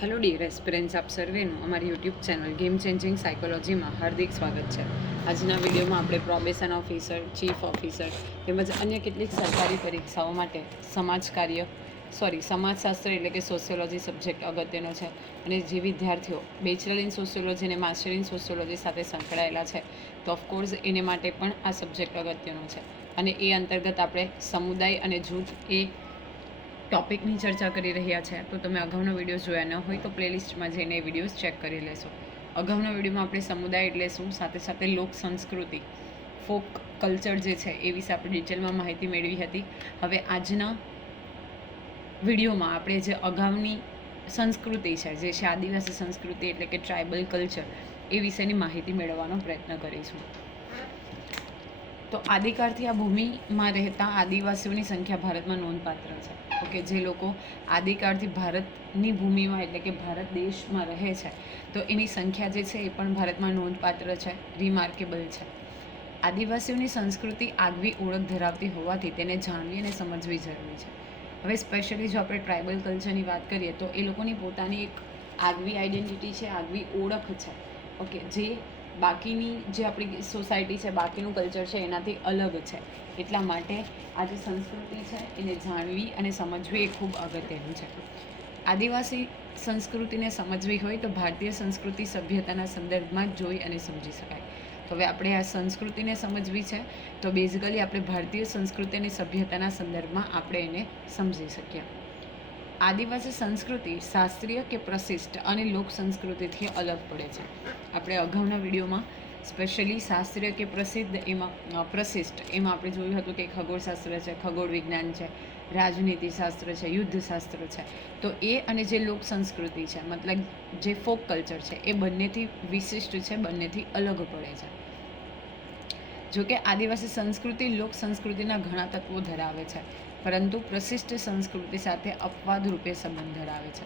Hello dear aspirants, આપ સર્વેનું અમારી YouTube channel game changing સાયકોલોજીમાં હાર્દિક સ્વાગત છે. આજના વિડીયોમાં આપણે પ્રોબેશન ઓફિસર, ચીફ ઓફિસર તેમજ અન્ય કેટલીક સરકારી પરીક્ષાઓ માટે સમાજશાસ્ત્ર એટલે કે સોશિયોલોજી સબ્જેક્ટ અગત્યનો છે અને જે વિદ્યાર્થીઓ બેચલર ઇન સોશિયોલોજી અને માસ્ટર ઇન સોશિયોલોજી સાથે સંકળાયેલા છે તો ઓફકોર્સ એને માટે પણ આ સબ્જેક્ટ અગત્યનો છે. અને એ અંતર્ગત આપણે સમુદાય અને જૂથ એ ટોપિકની ચર્ચા કરી રહ્યા છે. તો તમે અગાઉનો વિડીયો જોયા ન હોય તો પ્લેલિસ્ટમાં જઈને એ વિડીયોઝ ચેક કરી લેશો. અગાઉના વિડીયોમાં આપણે સમુદાય એટલે શું, સાથે સાથે લોક સંસ્કૃતિ, ફોક કલ્ચર જે છે એ વિશે આપણે ડિટેલમાં માહિતી મેળવી હતી. હવે આજના વિડીયોમાં આપણે જે અગાઉની સંસ્કૃતિ છે, જે છે આદિવાસી સંસ્કૃતિ એટલે કે ટ્રાઇબલ કલ્ચર, એ વિશેની માહિતી મેળવવાનો પ્રયત્ન કરીશું. તો આદિકાળથી આ ભૂમિમાં રહેતા આદિવાસીઓની સંખ્યા ભારતમાં નોંધપાત્ર છે. ઓકે, જે લોકો આદિકાળથી ભારતની ભૂમિમાં એટલે કે ભારત દેશમાં રહે છે તો એની સંખ્યા જે છે એ પણ ભારતમાં નોંધપાત્ર છે, રિમાર્કેબલ છે. આદિવાસીઓની સંસ્કૃતિ આગવી ઓળખ ધરાવતી હોવાથી તેને જાણવી અને સમજવી જરૂરી છે. હવે સ્પેશિયલી જો આપણે ટ્રાઇબલ કલ્ચરની વાત કરીએ તો એ લોકોની પોતાની એક આગવી આઈડેન્ટિટી છે, આગવી ઓળખ છે. ઓકે, જે બાકીની જે આપણી સોસાયટી છે, બાકીનું કલ્ચર છે એનાથી અલગ છે. એટલા માટે આ જે સંસ્કૃતિ છે એને જાણવી અને સમજવી એ ખૂબ અગત્યનું છે. આદિવાસી સંસ્કૃતિને સમજવી હોય તો ભારતીય સંસ્કૃતિ સભ્યતાના સંદર્ભમાં જ જોઈ અને સમજી શકાય. તો હવે આપણે આ સંસ્કૃતિને સમજવી છે તો બેઝિકલી આપણે ભારતીય સંસ્કૃતિ અને સભ્યતાના સંદર્ભમાં આપણે એને સમજી શકીએ. આદિવાસી સંસ્કૃતિ શાસ્ત્રીય કે પ્રશિષ્ટ અને લોક સંસ્કૃતિથી અલગ પડે છે. આપણે અગાઉના વિડીયોમાં સ્પેશિયલી શાસ્ત્રીય કે પ્રશિષ્ટ એમાં આપણે જોયું હતું કે ખગોળશાસ્ત્ર છે, ખગોળ વિજ્ઞાન છે, રાજનીતિશાસ્ત્ર છે, યુદ્ધશાસ્ત્ર છે. તો એ અને જે લોક સંસ્કૃતિ છે, મતલબ જે ફોક કલ્ચર છે, એ બંનેથી વિશિષ્ટ છે, બંનેથી અલગ પડે છે. જોકે આદિવાસી સંસ્કૃતિ લોક સંસ્કૃતિના ઘણા તત્વો ધરાવે છે, પરંતુ પ્રશિષ્ટ સંસ્કૃતિ સાથે અપવાદ રૂપે સંબંધ ધરાવે છે.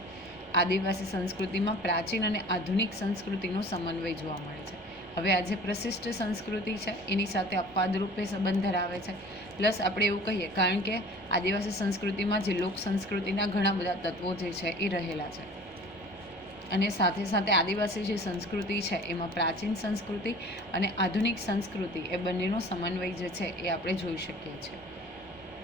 આદિવાસી સંસ્કૃતિમાં પ્રાચીન અને આધુનિક સંસ્કૃતિનો સમન્વય જોવા મળે છે. હવે આ જે પ્રશિષ્ટ સંસ્કૃતિ છે એની સાથે અપવાદ રૂપે સંબંધ ધરાવે છે. પ્લસ આપણે એવું કહીએ કારણ કે આદિવાસી સંસ્કૃતિમાં જે લોક સંસ્કૃતિના ઘણા બધા તત્વો જે છે એ રહેલા છે. અને સાથે સાથે આદિવાસી જે સંસ્કૃતિ છે એમાં પ્રાચીન સંસ્કૃતિ અને આધુનિક સંસ્કૃતિ એ બંનેનો સમન્વય જે છે એ આપણે જોઈ શકીએ છીએ.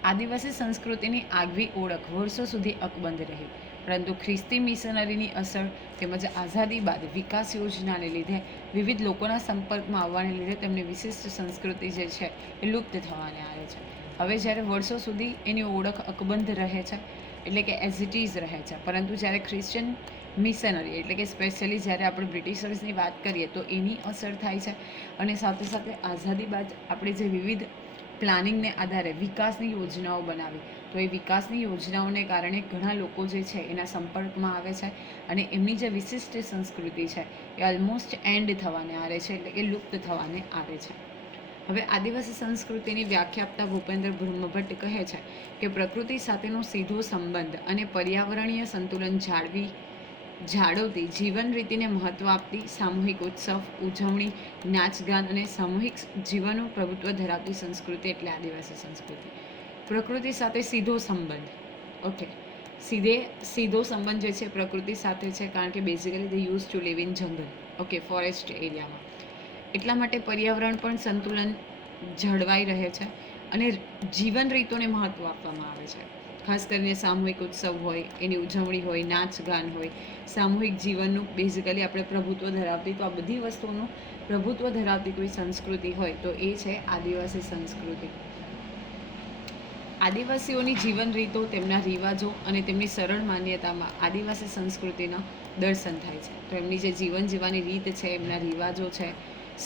આદિવાસી સંસ્કૃતિની આગવી ઓળખ વર્ષો સુધી અકબંધ રહી, પરંતુ ખ્રિસ્તી મિશનરીની અસર તેમજ આઝાદી બાદ વિકાસ યોજનાને લીધે વિવિધ લોકોના સંપર્કમાં આવવાને લીધે તેમની વિશિષ્ટ સંસ્કૃતિ જે છે એ લુપ્ત થવાને આવે છે. હવે જ્યારે વર્ષો સુધી એની ઓળખ અકબંધ રહે છે એટલે કે એઝ ઇટ ઇઝ રહે છે, પરંતુ જ્યારે ક્રિશ્ચિયન મિશનરી એટલે કે સ્પેશિયલી જ્યારે આપણે બ્રિટિશર્સની વાત કરીએ તો એની અસર થાય છે. અને સાથે સાથે આઝાદી બાદ આપણે જે વિવિધ પ્લાનિંગને આધારે વિકાસની યોજનાઓ બનાવી, તો એ વિકાસની યોજનાઓને કારણે ઘણા લોકો જે છે એના સંપર્કમાં આવે છે અને એમની જે વિશિષ્ટ સંસ્કૃતિ છે એ ઓલમોસ્ટ એન્ડ થવાને આરે છે, એટલે કે લુપ્ત થવાને આરે છે. હવે આદિવાસી સંસ્કૃતિની વ્યાખ્યા આપતા ભૂપેન્દ્ર બ્રહ્મભટ્ટ કહે છે કે પ્રકૃતિ સાથેનો સીધો સંબંધ અને પર્યાવરણીય સંતુલન જાળવતી જીવન રીતિને મહત્ત્વ આપતી, સામૂહિક ઉત્સવ, ઉજવણી, નાચગાન અને સામૂહિક જીવનનું પ્રભુત્વ ધરાવતી સંસ્કૃતિ એટલે આદિવાસી સંસ્કૃતિ. પ્રકૃતિ સાથે સીધો સંબંધ. ઓકે, સીધો સંબંધ જે છે પ્રકૃતિ સાથે છે, કારણ કે basically they use to live in jungle, okay, forest એરિયામાં. એટલા માટે પર્યાવરણ પણ સંતુલન જળવાઈ રહે છે અને જીવન રીતોને મહત્ત્વ આપવામાં આવે છે. ખાસ કરીને સામૂહિક ઉત્સવ હોય, એની ઉજવણી હોય, નાચ ગાન હોય, સામૂહિક જીવનનું બેઝિકલી આપણે પ્રભુત્વ ધરાવતી, તો આ બધી વસ્તુઓનું પ્રભુત્વ ધરાવતી કોઈ સંસ્કૃતિ હોય તો એ છે આદિવાસી સંસ્કૃતિ. આદિવાસીઓની જીવન રીતો, તેમના રિવાજો અને તેમની સરળ માન્યતામાં આદિવાસી સંસ્કૃતિના દર્શન થાય છે. તો એમની જે જીવન જીવવાની રીત છે, એમના રિવાજો છે,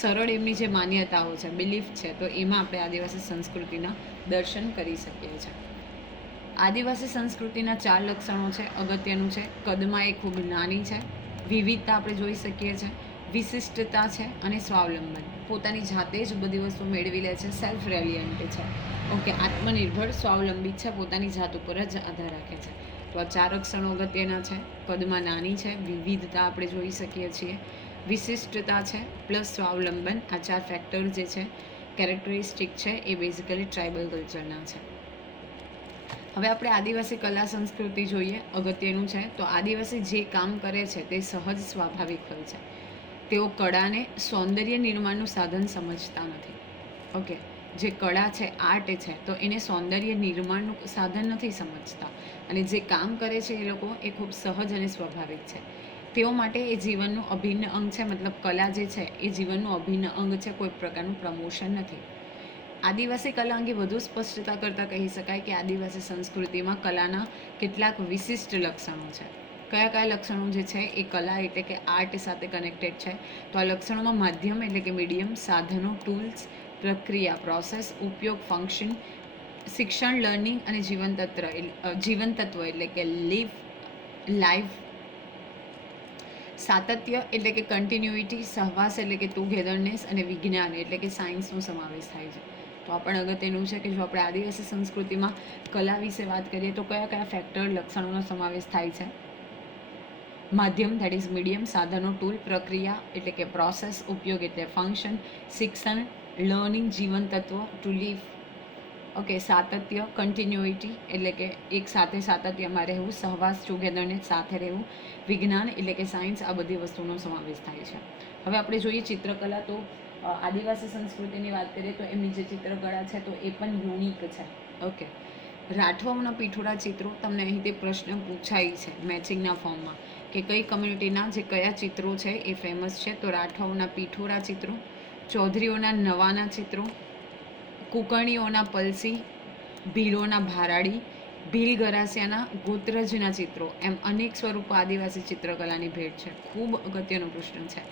સરળ એમની જે માન્યતાઓ છે, બિલીફ છે, તો એમાં આપણે આદિવાસી સંસ્કૃતિના દર્શન કરી શકીએ છીએ. આદિવાસી સંસ્કૃતિના 4 લક્ષણો છે. અગત્યનું છે, કદમાં એ ખૂબ નાની છે, વિવિધતા આપણે જોઈ શકીએ છીએ, વિશિષ્ટતા છે અને સ્વાવલંબન, પોતાની જાતે જ બધી વસ્તુ મેળવી લે છે, સેલ્ફ રેલિયન્ટ છે. ઓકે, આત્મનિર્ભર, સ્વાવલંબી છે, પોતાની જાત ઉપર જ આધાર રાખે છે. તો આ 4 લક્ષણો અગત્યના છે. કદમાં નાની છે, વિવિધતા આપણે જોઈ શકીએ છીએ, વિશિષ્ટતા છે, પ્લસ સ્વાવલંબન. આ 4 ફેક્ટર જે છે, કેરેક્ટરિસ્ટિક છે, એ બેઝિકલી ટ્રાઇબલ કલ્ચરના છે. હવે આપણે આદિવાસી કલા સંસ્કૃતિ જોઈએ, અગત્યનું છે. તો આદિવાસી જે કામ કરે છે તે સહજ સ્વાભાવિક હોય છે. તેઓ કળાને સૌંદર્ય નિર્માણનું સાધન સમજતા નથી. ઓકે, જે કળા છે, આર્ટ છે, તો એને સૌંદર્ય નિર્માણનું સાધન નથી સમજતા. અને જે કામ કરે છે એ લોકો એ ખૂબ સહજ અને સ્વાભાવિક છે. તેઓ માટે એ જીવનનું અભિન્ન અંગ છે. મતલબ કલા જે છે એ જીવનનું અભિન્ન અંગ છે, કોઈ પ્રકારનું પ્રમોશન નથી. આદિવાસી કલા અંગે વધુ સ્પષ્ટતા કરતાં કહી શકાય કે આદિવાસી સંસ્કૃતિમાં કલાના કેટલાક વિશિષ્ટ લક્ષણો છે. કયા કયા લક્ષણો જે છે એ કલા એટલે કે આર્ટ સાથે કનેક્ટેડ છે? તો આ લક્ષણોમાં માધ્યમ એટલે કે મીડિયમ, સાધનો, ટૂલ્સ, પ્રક્રિયા, પ્રોસેસ, ઉપયોગ, ફંક્શન, શિક્ષણ, લર્નિંગ અને જીવનતત્વ એટલે કે લાઈફ, સાતત્ય એટલે કે કન્ટિન્યુઇટી, સહવાસ એટલે કે ટુગેધરનેસ અને વિજ્ઞાન એટલે કે સાયન્સનો સમાવેશ થાય છે. તો આ પણ અગત્યનું છે કે જો આપણે આદિવાસી સંસ્કૃતિમાં કલા વિશે વાત કરીએ તો કયા કયા ફેક્ટર, લક્ષણોનો સમાવેશ થાય છે? માધ્યમ દેટ ઇઝ મીડિયમ, સાધનો, ટૂલ, પ્રક્રિયા એટલે કે પ્રોસેસ, ઉપયોગ એટલે ફંક્શન, શિક્ષણ, લર્નિંગ, જીવન તત્વ, ટુ લીવ, ઓકે, સાતત્ય, કન્ટિન્યુઇટી એટલે કે એક સાથે સાતત્યમાં રહેવું, સહવાસ, ટુગેધરનેસ, સાથે રહેવું, વિજ્ઞાન એટલે કે સાયન્સ, આ બધી વસ્તુનો સમાવેશ થાય છે. હવે આપણે જોઈએ ચિત્રકલા. તો આદિવાસી સંસ્કૃતિની વાત કરીએ તો એમની જે ચિત્રકળા છે તો એ પણ યુનિક છે. ઓકે, રાઠવાઓના પીઠોરા ચિત્રો, તમને અહીંથી પ્રશ્ન પૂછાય છે મેચિંગના ફોર્મમાં કે કઈ કમ્યુનિટીના જે કયા ચિત્રો છે એ ફેમસ છે. તો રાઠવાઓના પીઠોરા ચિત્રો, ચૌધરીઓના નવાના ચિત્રો, કુકર્ણીઓના પલસી, ભીલોના ભારાડી, ભીલ ગરાસિયાના ગોત્રજના ચિત્રો, એમ અનેક સ્વરૂપો આદિવાસી ચિત્રકલાની ભેટ છે. ખૂબ અગત્યનો પ્રશ્ન છે.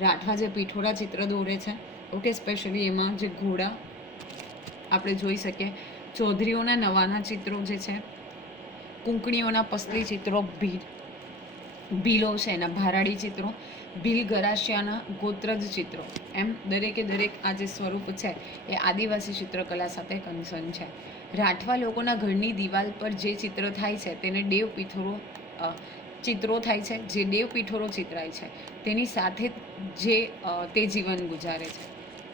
રાઠવા જે પીઠોરા ચિત્ર દોરે છે, ઓકે, સ્પેશિયલી એમાં જે ઘોડા આપણે જોઈ શકીએ. ચૌધરીઓના નવાના ચિત્રો જે છે, કુંકણીઓના પસલી ચિત્રો, ભીલો છે એના ભારાડી ચિત્રો, ભીલ ગરાસિયાના ગોત્રજ ચિત્રો, એમ દરેકે દરેક આ જે સ્વરૂપ છે એ આદિવાસી ચિત્રકલા સાથે કન્સર્ન છે. રાઠવા લોકોના ઘરની દિવાલ પર જે ચિત્ર થાય છે તેને દેવ પીઠોરો ચિત્રો થાય છે. જે દેવ પીઠોરો ચિતરાય છે તેની સાથે જે તે જીવન ગુજારે છે.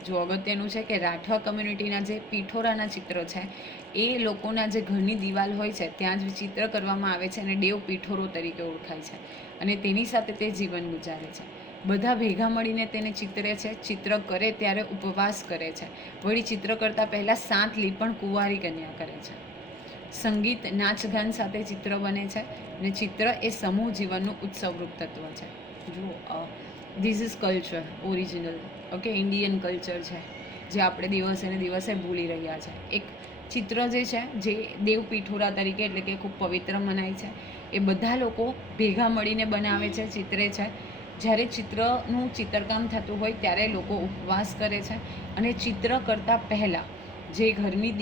જો અગત્યનું છે કે રાઠવા કમ્યુનિટીના જે પીઠોરાના ચિત્ર છે એ લોકોના જે ઘરની દિવાલ હોય છે ત્યાં જ ચિત્ર કરવામાં આવે છે અને દેવ પીઠોરો તરીકે ઓળખાય છે અને તેની સાથે તે જીવન ગુજારે છે. બધા ભેગા મળીને તેને ચિતરે છે. ચિત્ર કરે ત્યારે ઉપવાસ કરે છે. વળી ચિત્ર કરતાં પહેલાં 7 લીપણ કુંવારી કન્યા કરે છે. સંગીત, નાચગાન સાથે ચિત્ર બને છે અને ચિત્ર એ સમૂહ જીવનનું ઉત્સવરૂપ તત્વ છે. જુઓ, this is culture original, okay, Indian culture છે જે આપણે દિવસે ને દિવસે ભૂલી રહ્યા છે. એક ચિત્ર જે છે જે દેવ પીઠોરા તરીકે એટલે કે ખૂબ પવિત્ર મનાય છે. એ બધા લોકો ભેગા મળીને બનાવે છે, ચિત્રે છે. જ્યારે ચિત્રનું ચિત્રકામ થતું હોય ત્યારે લોકો ઉપવાસ કરે છે અને ચિત્ર કરતાં પહેલાં જે ઘરની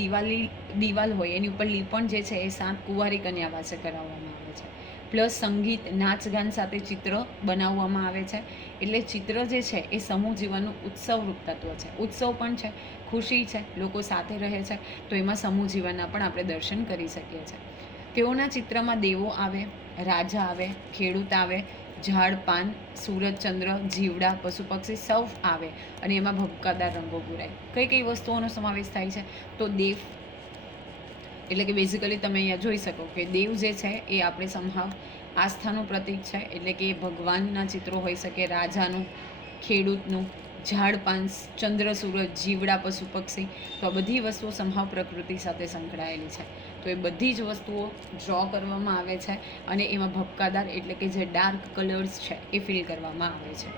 દિવાલ હોય એની ઉપર લીપણ જે છે એ 7 કુંવારી કન્યા પાસે કરાવવામાં આવે છે. પ્લસ સંગીત, નાચગાન સાથે ચિત્ર બનાવવામાં આવે છે. એટલે ચિત્ર જે છે એ સમૂહ જીવનનું ઉત્સવરૂપ તત્વ છે. ઉત્સવ પણ છે, ખુશી છે, લોકો સાથે રહે છે, તો એમાં સમૂહ જીવનના પણ આપણે દર્શન કરી શકીએ છીએ. તેઓના ચિત્રમાં દેવો આવે, રાજા આવે, ખેડૂત આવે, ઝાડ, પાન, સૂરજ, ચંદ્ર, જીવડા, પશુ પક્ષી સૌ આવે અને એમાં ભભકાદાર રંગો પૂરાય. કઈ કઈ વસ્તુઓનો સમાવેશ થાય છે? તો દેવ એટલે કે બેઝિકલી તમે અહીંયા જોઈ શકો કે દેવ જે છે એ આપણે સમહાવ આસ્થાનું પ્રતીક છે. એટલે કે ભગવાનના ચિત્રો હોઈ શકે, રાજાનું, ખેડૂતનું, ઝાડ, પાન, ચંદ્ર, સૂરજ, જીવડા, પશુ પક્ષી, તો આ બધી વસ્તુઓ સમહાવ પ્રકૃતિ સાથે સંકળાયેલી છે. તો એ બધી જ વસ્તુઓ ડ્રો કરવામાં આવે છે અને એમાં ભપકાદાર એટલે કે જે ડાર્ક કલર્સ છે એ ફિલ કરવામાં આવે છે.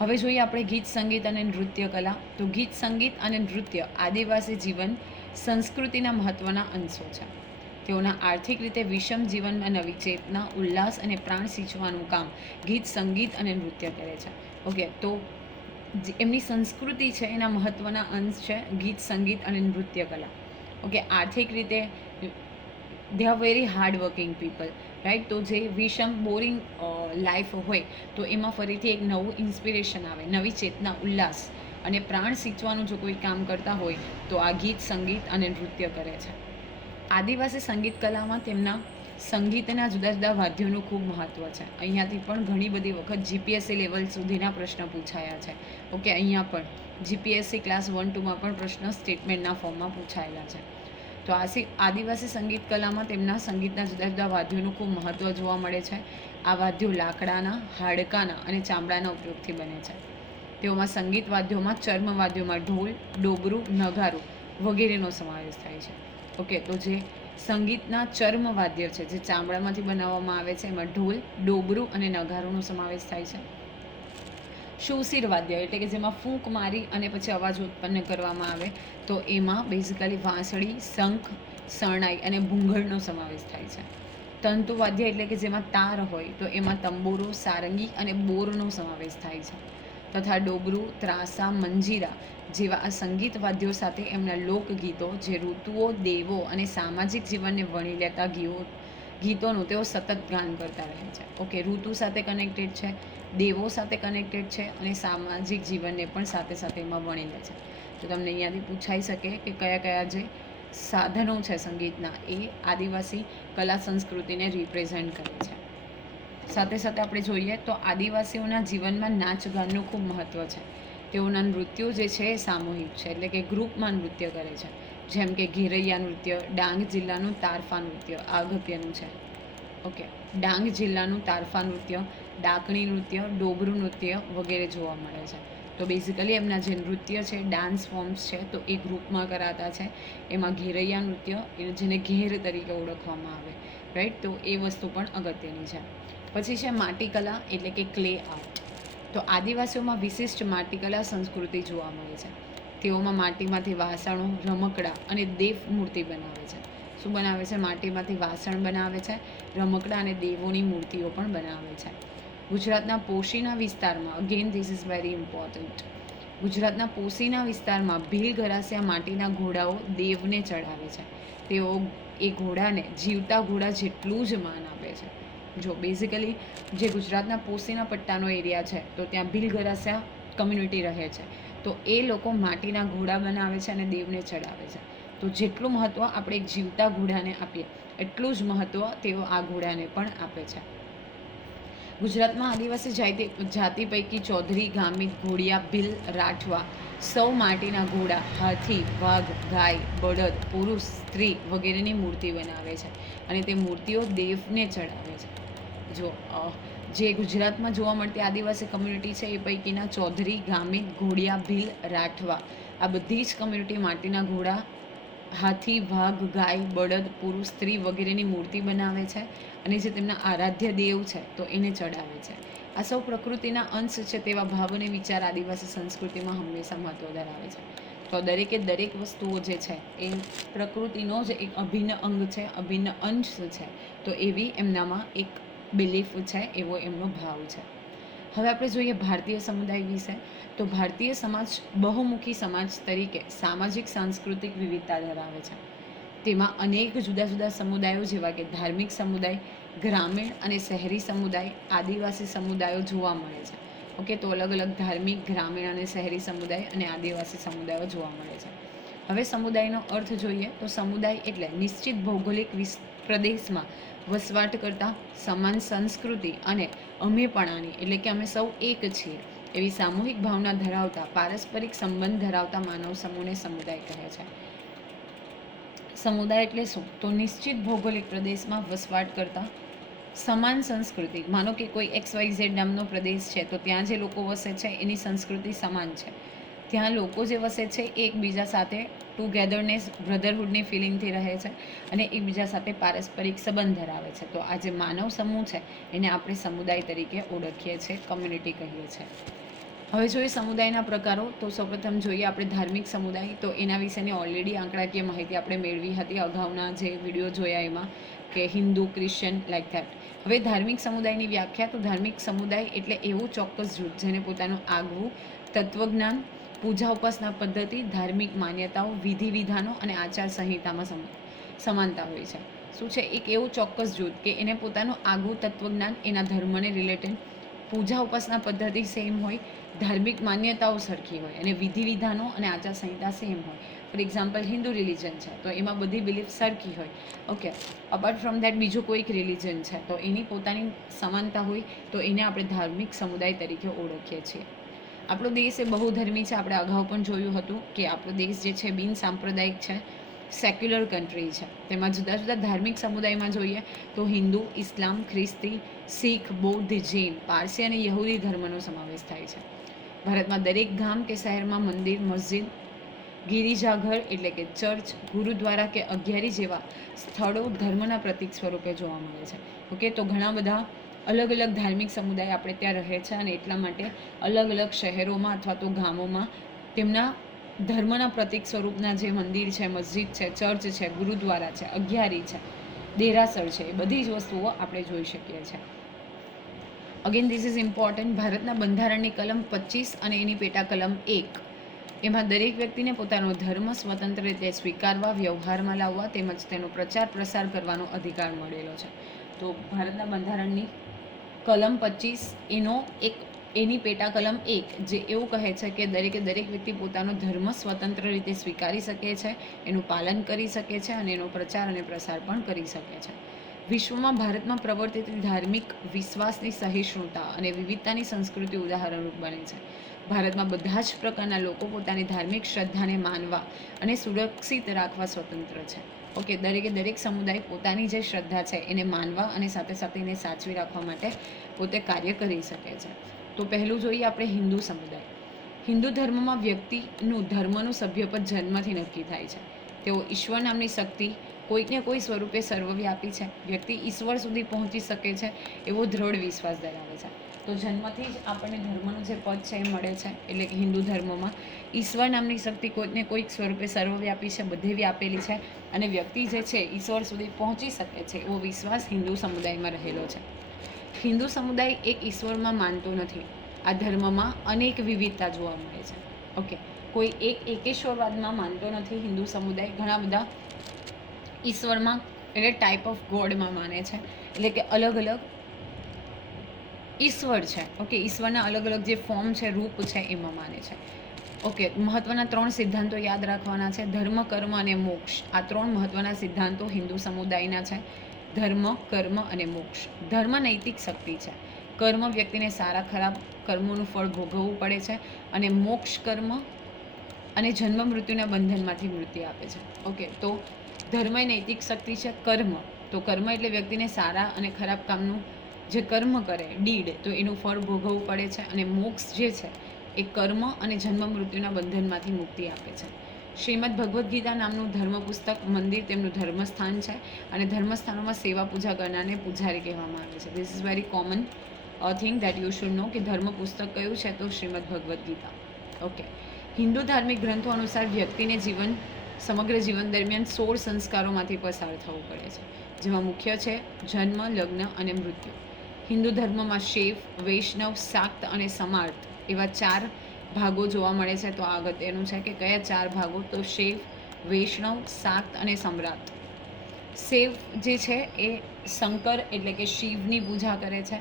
હવે જોઈએ આપણે ગીત, સંગીત અને નૃત્ય કલા. તો ગીત, સંગીત અને નૃત્ય આદિવાસી જીવન સંસ્કૃતિના મહત્ત્વના અંશો છે. તેઓના આર્થિક રીતે વિષમ જીવનમાં નવી ચેતના, ઉલ્લાસ અને પ્રાણ સિંચવાનું કામ ગીત, સંગીત અને નૃત્ય કરે છે. ઓકે, તો એમની સંસ્કૃતિ છે એના મહત્ત્વના અંશ છે ગીત, સંગીત અને નૃત્ય કલા. ઓકે, આર્થિક રીતે they are very hard working people, right. તો જે વિષમ બોરિંગ લાઈફ હોય તો એમાં ફરીથી એક નવું ઇન્સ્પિરેશન આવે, નવી ચેતના, ઉલ્લાસ અને પ્રાણ સિંચવાનું જો કોઈ કામ કરતા હોય તો આ ગીત, સંગીત અને નૃત્ય કરે છે. આદિવાસી સંગીત કલામાં તેમના સંગીતના જુદા જુદા વાદ્યોનું ખૂબ મહત્ત્વ છે. અહીંયાથી પણ ઘણી બધી વખત જીપીએસસી લેવલ સુધીના પ્રશ્ન પૂછાયા છે. ઓકે, અહીંયા પણ જીપીએસસી ક્લાસ 1-2માં પણ પ્રશ્ન સ્ટેટમેન્ટના ફોર્મમાં પૂછાયેલા છે. તો આદિવાસી સંગીત કલામાં તેમના સંગીતના જુદા જુદા વાદ્યોનું ખૂબ મહત્ત્વ જોવા મળે છે. આ વાદ્યો લાકડાના, હાડકાના અને ચામડાના ઉપયોગથી બને છે. તેઓમાં સંગીત વાદ્યોમાં ચર્મ વાદ્યોમાં ઢોલ, ડોબરું, નગારું વગેરેનો સમાવેશ થાય છે. ઓકે, તો જે સંગીતના ચર્મ વાદ્ય છે, જે ચામડામાંથી બનાવવામાં આવે છે, એમાં ઢોલ, ડોબરું અને નગારોનો સમાવેશ થાય છે. શૂશીર વાદ્ય એટલે કે જેમાં ફૂંક મારી અને પછી અવાજ ઉત્પન્ન કરવામાં આવે, તો એમાં બેઝિકલી વાંસળી, શંખ, શરણાઈ અને ભૂંગળનો સમાવેશ થાય છે. તંતુ વાદ્ય એટલે કે જેમાં તાર હોય, તો એમાં તંબોરો, સારંગી અને બોરનો સમાવેશ થાય છે. તથા ડોબરું, ત્રાસા, મંજીરા જેવા આ સંગીત વાદ્યો સાથે એમના લોકગીતો, જે ઋતુઓ, દેવો અને સામાજિક જીવનને વણી લેતા ગીતોનું તેઓ સતત ગાન કરતા રહે છે. ઓકે, ઋતુ સાથે કનેક્ટેડ છે, દેવો સાથે કનેક્ટેડ છે અને સામાજિક જીવનને પણ સાથે સાથે એમાં વણી લે છે. તો તમને અહીંયાથી પૂછાઈ શકે કે કયા કયા જે સાધનો છે સંગીતના એ આદિવાસી કલા સંસ્કૃતિને રિપ્રેઝેન્ટ કરે છે. સાથે સાથે આપણે જોઈએ તો આદિવાસીઓના જીવનમાં નાચ ગાનનું ખૂબ મહત્ત્વ છે. તેઓના નૃત્યો જે છે એ સામૂહિક છે, એટલે કે ગ્રુપમાં નૃત્ય કરે છે. જેમ કે ઘેરૈયા નૃત્ય, ડાંગ જિલ્લાનું તારફા નૃત્ય આ અગત્યનું છે. ઓકે, ડાંગ જિલ્લાનું તારફા નૃત્ય, ડાકણી નૃત્ય, ડોબરું નૃત્ય વગેરે જોવા મળે છે. તો બેઝિકલી એમના જે નૃત્ય છે, ડાન્સ ફોર્મ્સ છે, તો એ ગ્રુપમાં કરાતા છે. એમાં ઘેરૈયા નૃત્ય, જેને ઘેર તરીકે ઓળખવામાં આવે, રાઈટ, તો એ વસ્તુ પણ અગત્યની છે. પછી છે માટીકલા એટલે કે ક્લે આર્ટ. તો આદિવાસીઓમાં વિશિષ્ટ માટીકલા સંસ્કૃતિ જોવા મળે છે. તેઓમાં માટીમાંથી વાસણો, રમકડા અને દેવ મૂર્તિ બનાવે છે. શું બનાવે છે? માટીમાંથી વાસણ બનાવે છે, રમકડા અને દેવોની મૂર્તિઓ પણ બનાવે છે. ગુજરાતના પોશીના વિસ્તારમાં, again this is very important, ગુજરાતના પોશીના વિસ્તારમાં ભીલ ગરાસિયા માટીના ઘોડાઓ દેવને ચડાવે છે. તેઓ એ ઘોડાને જીવતા ઘોડા જેટલું જ માન આપે છે. જો બેઝિકલી જે ગુજરાતના પોશીના પટ્ટાનો એરિયા છે, તો ત્યાં ભીલ ગરાસિયા કમ્યુનિટી રહે છે. તો એ લોકો માટીના ઘોડા બનાવે છે અને દેવને ચડાવે છે. તો જેટલું મહત્ત્વ આપણે એક જીવતા ઘોડાને આપીએ, એટલું જ મહત્ત્વ તેઓ આ ઘોડાને પણ આપે છે. ગુજરાતમાં આદિવાસી જાતિ પૈકી ચૌધરી, ગામિત, ઘોડિયા, ભીલ, રાઠવા સૌ માટીના ઘોડા, હાથી, વાઘ, ગાય, બળદ, પુરુષ, સ્ત્રી વગેરેની મૂર્તિ બનાવે છે અને તે મૂર્તિઓ દેવને ચડાવે છે. જો જે ગુજરાતમાં જોવા મળતી આદિવાસી કમ્યુનિટી છે એ પૈકીના ચૌધરી, ગામિત, ઘોડિયા, ભીલ, રાઠવા આ બધી જ કમ્યુનિટી માટીના ઘોડા, હાથી, વાઘ, ગાય, બળદ, પુરુષ, સ્ત્રી વગેરેની મૂર્તિ બનાવે છે અને જે તેમના આરાધ્ય દેવ છે તો એને ચડાવે છે. આ સૌ પ્રકૃતિના અંશ છે તેવા ભાવ અને વિચાર આદિવાસી સંસ્કૃતિમાં હંમેશા મહત્ત્વ ધરાવે છે. તો દરેકે દરેક વસ્તુઓ જે છે એ પ્રકૃતિનો જ એક અભિન્ન અંગ છે, અભિન્ન અંશ છે. તો એવી એમનામાં એક બિલીફ છે, એવો એમનો ભાવ છે. હવે આપણે જોઈએ ભારતીય સમુદાય વિશે. તો ભારતીય સમાજ બહુમુખી સમાજ તરીકે સામાજિક સાંસ્કૃતિક વિવિધતા ધરાવે છે. તેમાં અનેક જુદા જુદા સમુદાયો જેવા કે ધાર્મિક સમુદાય, ગ્રામીણ અને શહેરી સમુદાય, આદિવાસી સમુદાયો જોવા મળે છે. ઓકે, તો અલગ અલગ ધાર્મિક, ગ્રામીણ અને શહેરી સમુદાય અને આદિવાસી સમુદાયો જોવા મળે છે. હવે સમુદાયનો અર્થ જોઈએ તો સમુદાય એટલે નિશ્ચિત ભૌગોલિક પ્રદેશમાં વસવાટ કરતા, સમાન સંસ્કૃતિ અને અમેપણાની એટલે કે અમે સૌ એક છીએ એવી સામૂહિક ભાવના ધરાવતા, પારસ્પરિક સંબંધ ધરાવતા માનવ સમૂહને સમુદાય કહે છે. સમુદાય એટલે શું? તો નિશ્ચિત ભૌગોલિક પ્રદેશમાં વસવાટ કરતા, સમાન સંસ્કૃતિ, માનો કે કોઈ XYZ નામનો પ્રદેશ છે તો ત્યાં જે લોકો વસે છે એની સંસ્કૃતિ સમાન છે. ત્યાં લોકો જે વસે છે એ એકબીજા સાથે ટુગેધરનેસ, બ્રધરહુડની ફિલિંગથી રહે છે અને એકબીજા સાથે પારસ્પરિક સંબંધ ધરાવે છે. તો આ જે માનવ સમૂહ છે એને આપણે સમુદાય તરીકે ઓળખીએ છીએ, કમ્યુનિટી કહીએ છીએ. હવે જોઈએ સમુદાયના પ્રકારો. તો સૌપ્રથમ જોઈએ આપણે ધાર્મિક સમુદાય. તો એના વિશેની ઓલરેડી આંકડાકીય માહિતી આપણે મેળવી હતી અગાઉના જે વિડીયો જોયા એમાં, કે હિન્દુ, ક્રિશ્ચન, લાઈક ધેટ. હવે ધાર્મિક સમુદાયની વ્યાખ્યા. તો ધાર્મિક સમુદાય એટલે એવું ચોક્કસ જૂથ જેને પોતાનું આગવું તત્વજ્ઞાન, પૂજા ઉપાસના પદ્ધતિ, ધાર્મિક માન્યતાઓ, વિધિ વિધાનો અને આચાર સંહિતામાં સમાનતા હોય છે. શું છે? એક એવું ચોક્કસ જૂથ કે એને પોતાનું આગવું તત્વજ્ઞાન, એના ધર્મને રિલેટેડ, પૂજા ઉપાસના પદ્ધતિ સેમ હોય, ધાર્મિક માન્યતાઓ સરખી હોય અને વિધિ વિધાનો અને આચાર સંહિતા સેમ હોય. ફોર એક્ઝામ્પલ હિન્દુ રિલિજન છે તો એમાં બધી બિલીફ સરખી હોય. ઓકે, અપાર્ટ ફ્રોમ દેટ બીજું કોઈક રિલિજન છે તો એની પોતાની સમાનતા હોય, તો એને આપણે ધાર્મિક સમુદાય તરીકે ઓળખીએ છીએ. આપણો દેશ એ બહુધર્મી છે. આપણે અગાઉ પણ જોયું હતું કે આપણો દેશ જે છે બિન સાંપ્રદાયિક છે સેક્યુલર કન્ટ્રી છે. તેમાં જુદા જુદા ધાર્મિક સમુદાયમાં જોઈએ તો હિન્દુ, ઇસ્લામ, ખ્રિસ્તી, શીખ, બૌદ્ધ, જૈન, પારસી અને યહૂદી ધર્મનો સમાવેશ થાય છે. ભારતમાં દરેક ગામ કે શહેરમાં મંદિર, મસ્જિદ, ગિરિજાઘર એટલે કે ચર્ચ, ગુરુદ્વારા કે અગિયારી જેવા સ્થળો ધર્મના પ્રતીક સ્વરૂપે જોવા મળે છે. ઓકે, તો ઘણા બધા અલગ અલગ ધાર્મિક સમુદાય આપણે ત્યાં રહે છે અને એટલા માટે અલગ અલગ શહેરોમાં અથવા તો ગામોમાં તેમના ધર્મના પ્રતીક સ્વરૂપના જે મંદિર છે, મસ્જિદ છે, ચર્ચ છે, ગુરુદ્વારા છે, અગિયારી છે, દેરાસર છે, એ બધી જ વસ્તુઓ આપણે જોઈ શકીએ છીએ. Again this is important. ભારતના બંધારણની કલમ 25 અને એની પેટા કલમ 1 એમાં દરેક વ્યક્તિને પોતાનો ધર્મ સ્વતંત્ર રીતે સ્વીકારવા, વ્યવહારમાં લાવવા તેમજ તેનો પ્રચાર પ્રસાર કરવાનો અધિકાર મળેલો છે. તો ભારતના બંધારણની કલમ 25 એની પેટા કલમ 1 જે એવું કહે છે કે દરેક વ્યક્તિ પોતાનો ધર્મ સ્વતંત્ર રીતે સ્વીકારી શકે છે, એનું પાલન કરી શકે છે અને એનો પ્રચાર અને પ્રસાર પણ કરી શકે છે. વિશ્વમાં ભારતમાં પ્રવર્તિત ધાર્મિક વિશ્વાસની સહિષ્ણુતા અને વિવિધતાની સંસ્કૃતિ ઉદાહરણરૂપ બને છે. ભારતમાં બધા જ પ્રકારના લોકો પોતાની ધાર્મિક શ્રદ્ધાને માનવા અને સુરક્ષિત રાખવા સ્વતંત્ર છે. ઓકે, દરેક સમુદાય પોતાની જે શ્રદ્ધા છે એને માનવા અને સાથે સાથે એને સાચવી રાખવા માટે પોતે કાર્ય કરી શકે છે. તો પહેલું જોઈએ આપણે હિન્દુ સમુદાય. હિન્દુ ધર્મમાં વ્યક્તિનું ધર્મનું સભ્યપદ જન્મથી નક્કી થાય છે. તેઓ ઈશ્વર નામની શક્તિ કોઈકને કોઈ સ્વરૂપે સર્વવ્યાપી છે, વ્યક્તિ ઈશ્વર સુધી પહોંચી શકે છે એવો દ્રઢ વિશ્વાસ ધરાવે છે. તો જન્મથી જ આપણને ધર્મનું જે પદ છે એ મળે છે, એટલે કે હિન્દુ ધર્મમાં ઈશ્વર નામની શક્તિ કોઈકને કોઈક સ્વરૂપે સર્વવ્યાપી છે, બધે વ્યાપેલી છે અને વ્યક્તિ જે છે ઈશ્વર સુધી પહોંચી શકે છે એવો વિશ્વાસ હિન્દુ સમુદાયમાં રહેલો છે. હિન્દુ સમુદાય એક ઈશ્વરમાં માનતો નથી. આ ધર્મમાં અનેક વિવિધતા જોવા મળે છે. ઓકે, કોઈ એકેશ્વરવાદમાં માનતો નથી હિન્દુ સમુદાય. ઘણા બધા ઈશ્વરમાં એટલે ટાઈપ ઓફ ગોડમાં માને છે, એટલે કે અલગ અલગ ઈશ્વર છે. ઓકે, ઈશ્વરના અલગ અલગ જે ફોર્મ છે, રૂપ છે, એમાં માને છે. ઓકે, મહત્વના 3 સિદ્ધાંતો યાદ રાખવાના છે. ધર્મ, કર્મ અને મોક્ષ. આ 3 મહત્વના સિદ્ધાંતો હિન્દુ સમુદાયના છે. ધર્મ, કર્મ અને મોક્ષ. ધર્મ નૈતિક શક્તિ છે. કર્મ વ્યક્તિને સારા ખરાબ કર્મોનું ફળ ભોગવવું પડે છે અને મોક્ષ કર્મ અને જન્મ મૃત્યુના બંધનમાંથી મુક્તિ આપે છે. ઓકે, તો ધર્મ એ નૈતિક શક્તિ છે. તો કર્મ એટલે વ્યક્તિને સારા અને ખરાબ કામનું જે કર્મ કરે ડીડ, તો એનું ફળ ભોગવવું પડે છે અને મોક્ષ જે છે એ કર્મ અને જન્મ મૃત્યુના બંધનમાંથી મુક્તિ આપે છે. શ્રીમદ ભગવદ્ ગીતા નામનું ધર્મ પુસ્તક મંદિર તેમનું ધર્મસ્થાન છે અને ધર્મસ્થાનોમાં સેવા પૂજા કરનારને પૂજારી કહેવામાં આવે છે. This is very common thing that you should નો કે ધર્મ પુસ્તક કયું છે, તો શ્રીમદ ભગવદ્ ગીતા. ઓકે, હિન્દુ ધાર્મિક ગ્રંથો અનુસાર વ્યક્તિને સમગ્ર જીવન દરમિયાન 16 સંસ્કારોમાંથી પસાર થવું પડે છે, જેમાં મુખ્ય છે જન્મ, લગ્ન અને મૃત્યુ. હિન્દુ ધર્મમાં શૈવ, વૈષ્ણવ, શાક્ત અને સમાર્ત એવા 4 ભાગો જોવા મળે છે. તો આ અગત્યનું છે કે કયા 4 ભાગો, તો શૈવ, વૈષ્ણવ, શાક્ત અને સમ્રાટ. શૈવ જે છે એ શંકર એટલે કે શિવની પૂજા કરે છે.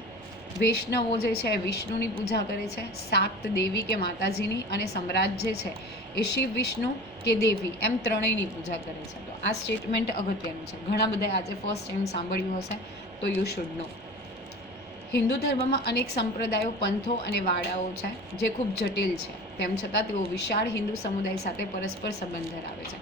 વૈષ્ણવો જે છે એ વિષ્ણુની પૂજા કરે છે. શાક્ત દેવી કે માતાજીની અને સમ્રાટ જે છે એ શિવ, વિષ્ણુ કે દેવી એમ ત્રણેયની પૂજા કરે છે. તો આ સ્ટેટમેન્ટ અગત્યનું છે. ઘણા બધા આજે ફર્સ્ટ ટાઈમ સાંભળ્યું હશે, તો યુ શુડ નો. હિન્દુ ધર્મમાં અનેક સંપ્રદાયો, પંથો અને વાડાઓ છે જે ખૂબ જટિલ છે. તેમ છતાં તેઓ વિશાળ હિન્દુ સમુદાય સાથે પરસ્પર સંબંધ ધરાવે છે.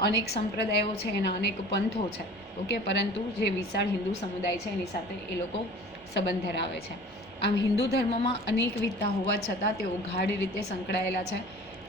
અનેક સંપ્રદાયો છે, એના અનેક પંથો છે. ઓકે, પરંતુ જે વિશાળ હિન્દુ સમુદાય છે એની સાથે એ લોકો સંબંધ ધરાવે છે. આમ હિન્દુ ધર્મમાં અનેક વિધતા હોવા છતાં તેઓ ગાઢ રીતે સંકળાયેલા છે.